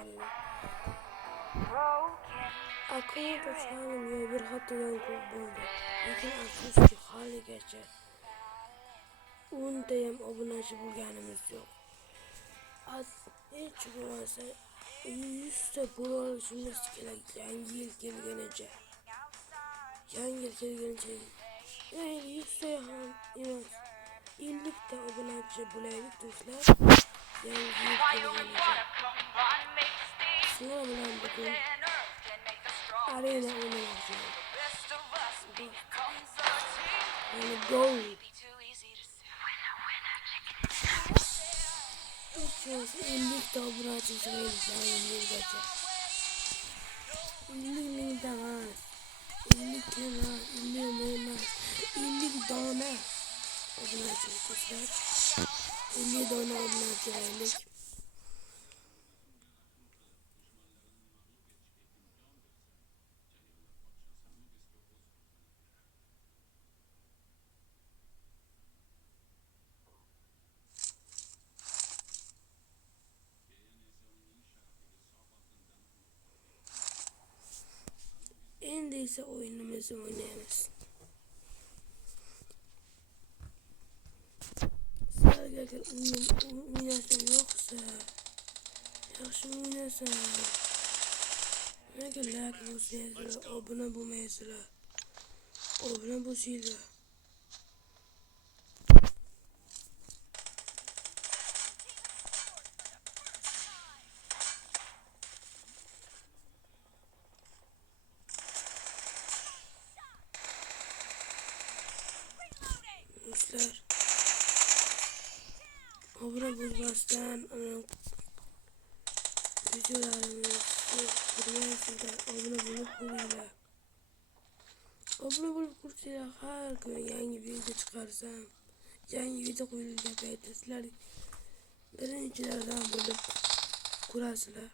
arıyor. Aklıma da çağırmıyor bir haftadan buldu. Lekin afsuski hali geçer. Undayam obunachi bo'lganimiz yo'q. Hech bo'lmasa 100 ta pul olishimiz kerak yangi yil kelganicha. Yangi yil kelganicha 100 ta ham emas. 50 ta obunachi bo'laylik do'stlar. Yangi yil kelganicha. Sizlar bilan bugun arena o'ynayapmiz. Go! 50 ta obunachi sig'aylik yangi yilgacha. 50 ming emas. 50 dona obunachi do'stlar. 50 dona obunachi sig'aylik. Endi esa o'yinimizni o'ynaymiz. Sizlarga agar o'ynashim yo'qsa, yaxshi o'ynasam, nega like bosmaysizlar, obuna bo'lmaysizlar? Obuna bo'lsanglar. Do'stlar, obuna bo'lmasdan videolarimizni ko'rmaysizlar, obuna bo'lib qo'yinglar. Obuna bo'lib qo'ysanglar, har kuni yangi video chiqarsam, yangi video qo'yilgan paytda sizlar birinchilardan bo'lib ko'rasizlar.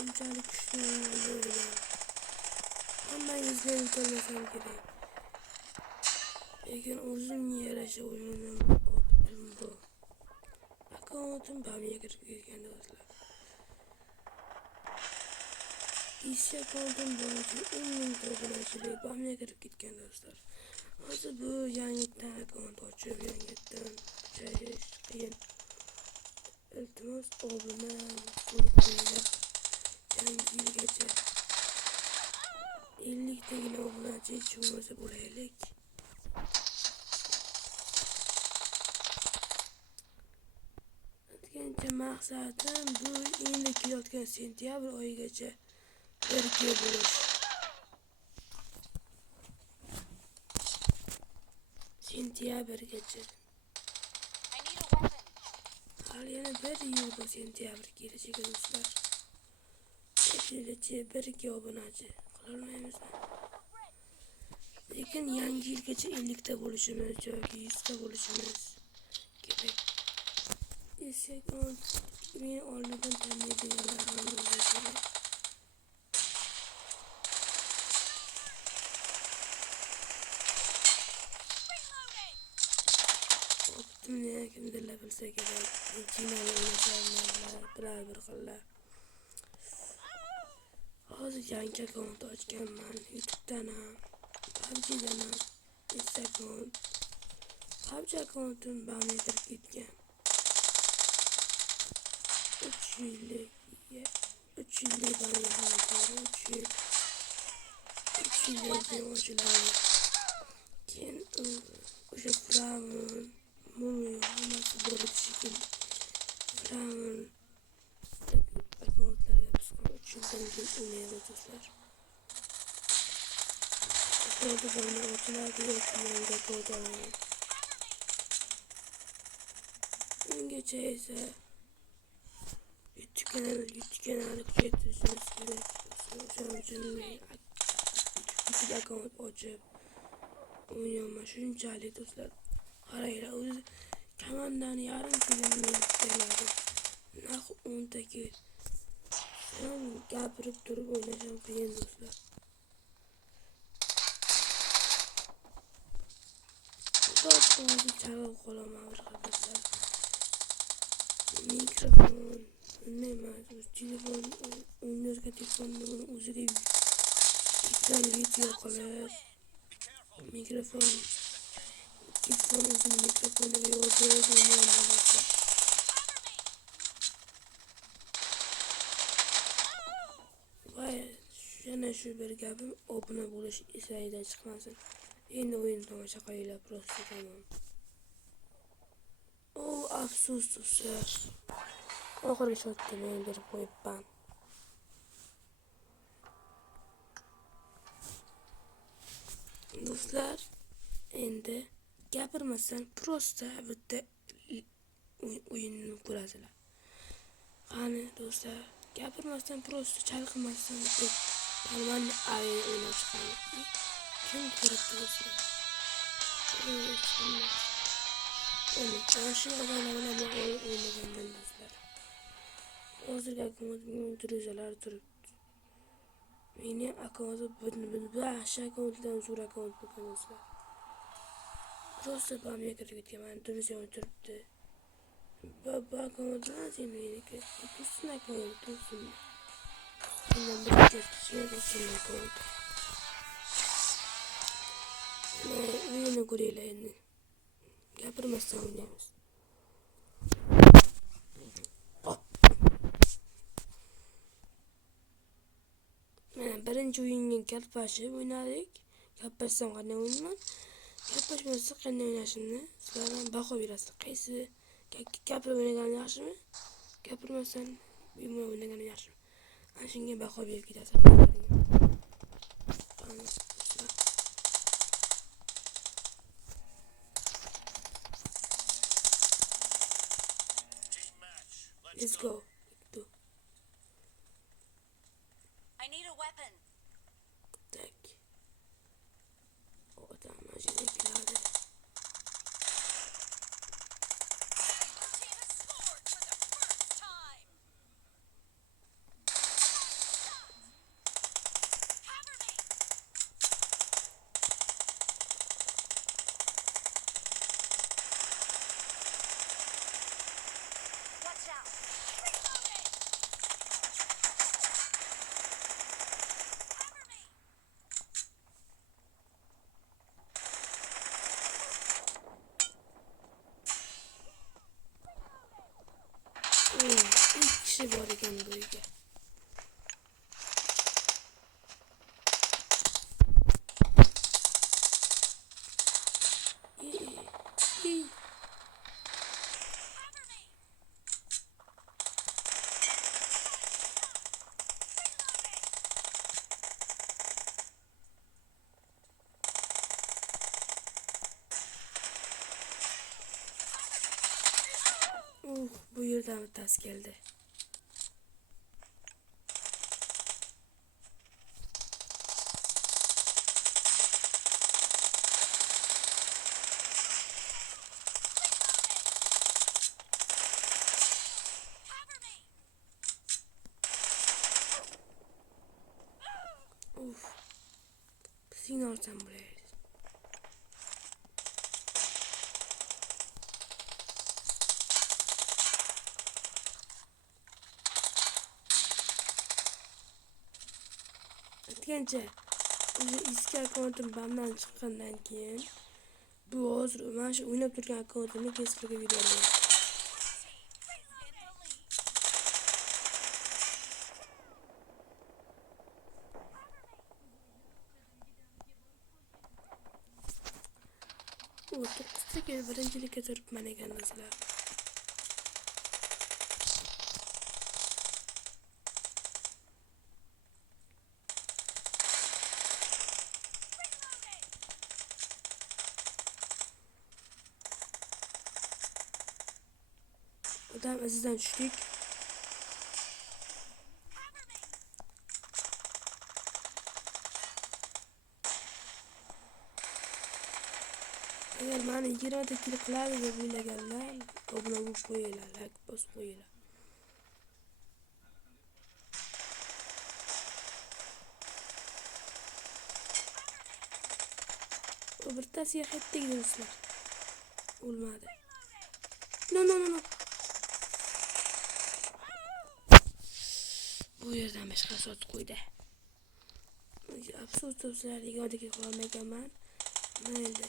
Unchalik kuchli o'ynayman. Hammangizga yuqtirmasam kerak. Lekin o'zimga yarasha o'yinim optim bu. Akkauntim bamiga kirib ketgan do'stlar. Ish akkauntim bo'yicha 10 ming obunachilik bamiga kirib ketgan do'stlar. Hozir bu yangidan akkaunt ochib, yangidan ishlash qiyin. İltimos obuna bo'lib qo'yinglar. Yangi yilgacha 50 tagina obunachi hech bo'lmasa bo'laylik. Aytgancha maqsadim bu endi kelayotgan sentyabr oyigacha birga bo'lish. Sentyabrgacha. Hali yana bir yil bu sentyabr kelajak do'stlar. Kechacha birga obunachi qilolmaymizmi? Lekin yangi yilgacha 50 ta bo'lishimiz yoki 100 ta bo'lishimiz kerak. Eshak men oldindan tanlaydiganlar ham bo'lishi kerak. Optimni kimdirlar bilsa kerak. Jinani o'ynashamlar, bir xillar. Hozir yangi akkaunt ochganman. YouTube'dan ham, PUBG'dan ham, Instagram. PUBG akkauntim bamiga kirib ketgan. 3 yillik bamiga ham 3 yillik ochiladi. Keyin o'sha Fravon, Mumi hammasi bo'lib shekilli. Fravon akkauntlarga psiqon 3 yildan keyin o'ynaydi do'stlar. Akkaunt bami ochiladi yoki yangi akkaunt olaman. Ungacha esa YouTube kanali kuchaytirishimiz kerak. O'shaning uchun YouTube akkaunt ochib o'ynayman. Shunchalik do'stlar. Qaranglar, o'zi komandani yarim kilo beradi. Narxi 10 taga gapirib turib o'ynasham qiyin do'stlar. Hozir chalg'ib qolaman arkadaşlar. Mikrofon ne emas, telefon o'ynayotgan telefonni o'ziga ekran video qilib, mikrofon o'zini mikrofoniga yozib o'ynayman. Voy, yana shu bir gapim, obuna bo'lish esingizdan chiqmasin. Endi o'yin tomosha qilinglar, prosta tamom. Afsus do'stlar. Oxirgi shotda men berib qo'yibman. Do'stlar, endi gapirmasdan prosta bitta o'yinni ko'rasizlar. Qani do'stlar, gapirmasdan prosta chalqinmasdan bitta palvanni o'ynab chiqamiz. Kim ko'ribdi do'stlar? Ana shu odamlar bilan o'ynaganman do'stlar. Hozirgi akkauntimning druzalar turibdi. Mening akkauntim yaxshi akkauntdan zo'r akkaunt bo'lgan do'stlar. Prosta bamga kirib ketgan, druzam turibdi. Bu akkauntdan meniki do'stim akkaunt do'stim. Bundan bir do'stim akkaunt. O'yinni ko'ringlar endi. Gapirmasdan o'ynaymiz. Mana birinchi o'yinga kalpashib o'ynadik. Kalpashsam qanday o'ynaman? Kalpashmasa qanday o'ynashimni sizlar baho berasiz. Qaysi gapirib o'ynagan yaxshimi? Gapirmasdan bilmay o'ynagan yaxshimi? Ana shunga baho berib ketasiz. Let's go. I need a weapon. Tak. Tam aceleklerde. Your team has scored for the first time. Cover me. Watch out. Reloading. Cover me. İlk kişi var iken bu ülke. Cover me. Bu yerden bir tas geldi. Cover me. Signal sen buraya. Aytgancha, o'zi eski akkauntim bamdan chiqqandan keyin bu hozir mana shu o'ynab turgan akkauntimni kestirib yubordim. U 9 birinchilikka turibman ekan do'stlar. Adam azizdan tushdik. Agar mani 20 ta kill qiladi deb o'ylaganlar, obuna bo'lib qo'yinglar, like bosib qo'yinglar. bittasiga qaytdik do'stlar. O'lmadi. No. Bu yerdan boshqa so'z qo'ydi. Afsus do'stlar, yodiga qolmaganman. Mayli.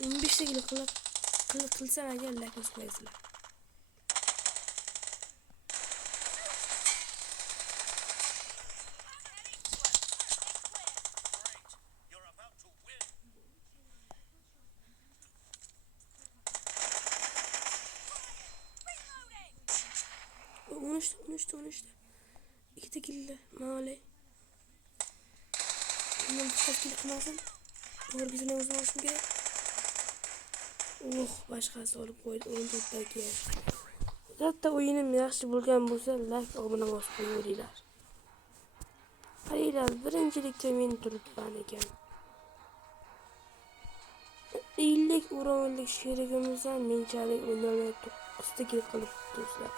15 dakika qilsam agar like bosib qo'yasizlar. Reloading. 13'te. 2 kilde. Mali. Bundan kaç kilo kımasın? Doğru bizimle uzmanlaşım gerek. Başkası olup koydu. Onu tuttak yer. Zaten oyunum yaxshi bo'lgan bo'lsa, like, obuna bosib qo'yinglar. Qaranglar, birinchilikda men turibman ekan. 50 o'rinlik sherigimizdan menchalik o'ynamay 9 ta kill qilib do'stlar.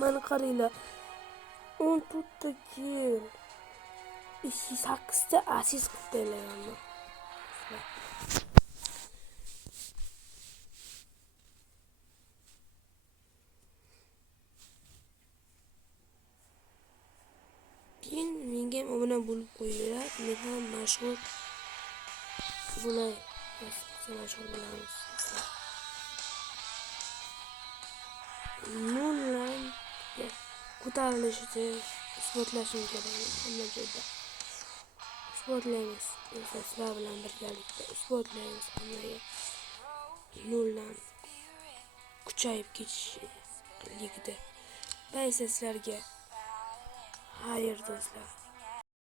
Mana qaranglar. 14 ta kill. 8 ta assist qilganman. Keyin menga ham obuna bo'lib qo'yinglar. Men ham mashhur bo'lay. Mashhur bo'lamiz. Noldan ko'tarilishini isbotlashim kerak hamma joyda. Isbotlaymiz. Sizlar bilan birgalikda isbotlaymiz hammaga. Noldan kuchayib ketishligida. Sizlarga xayr do'stlar.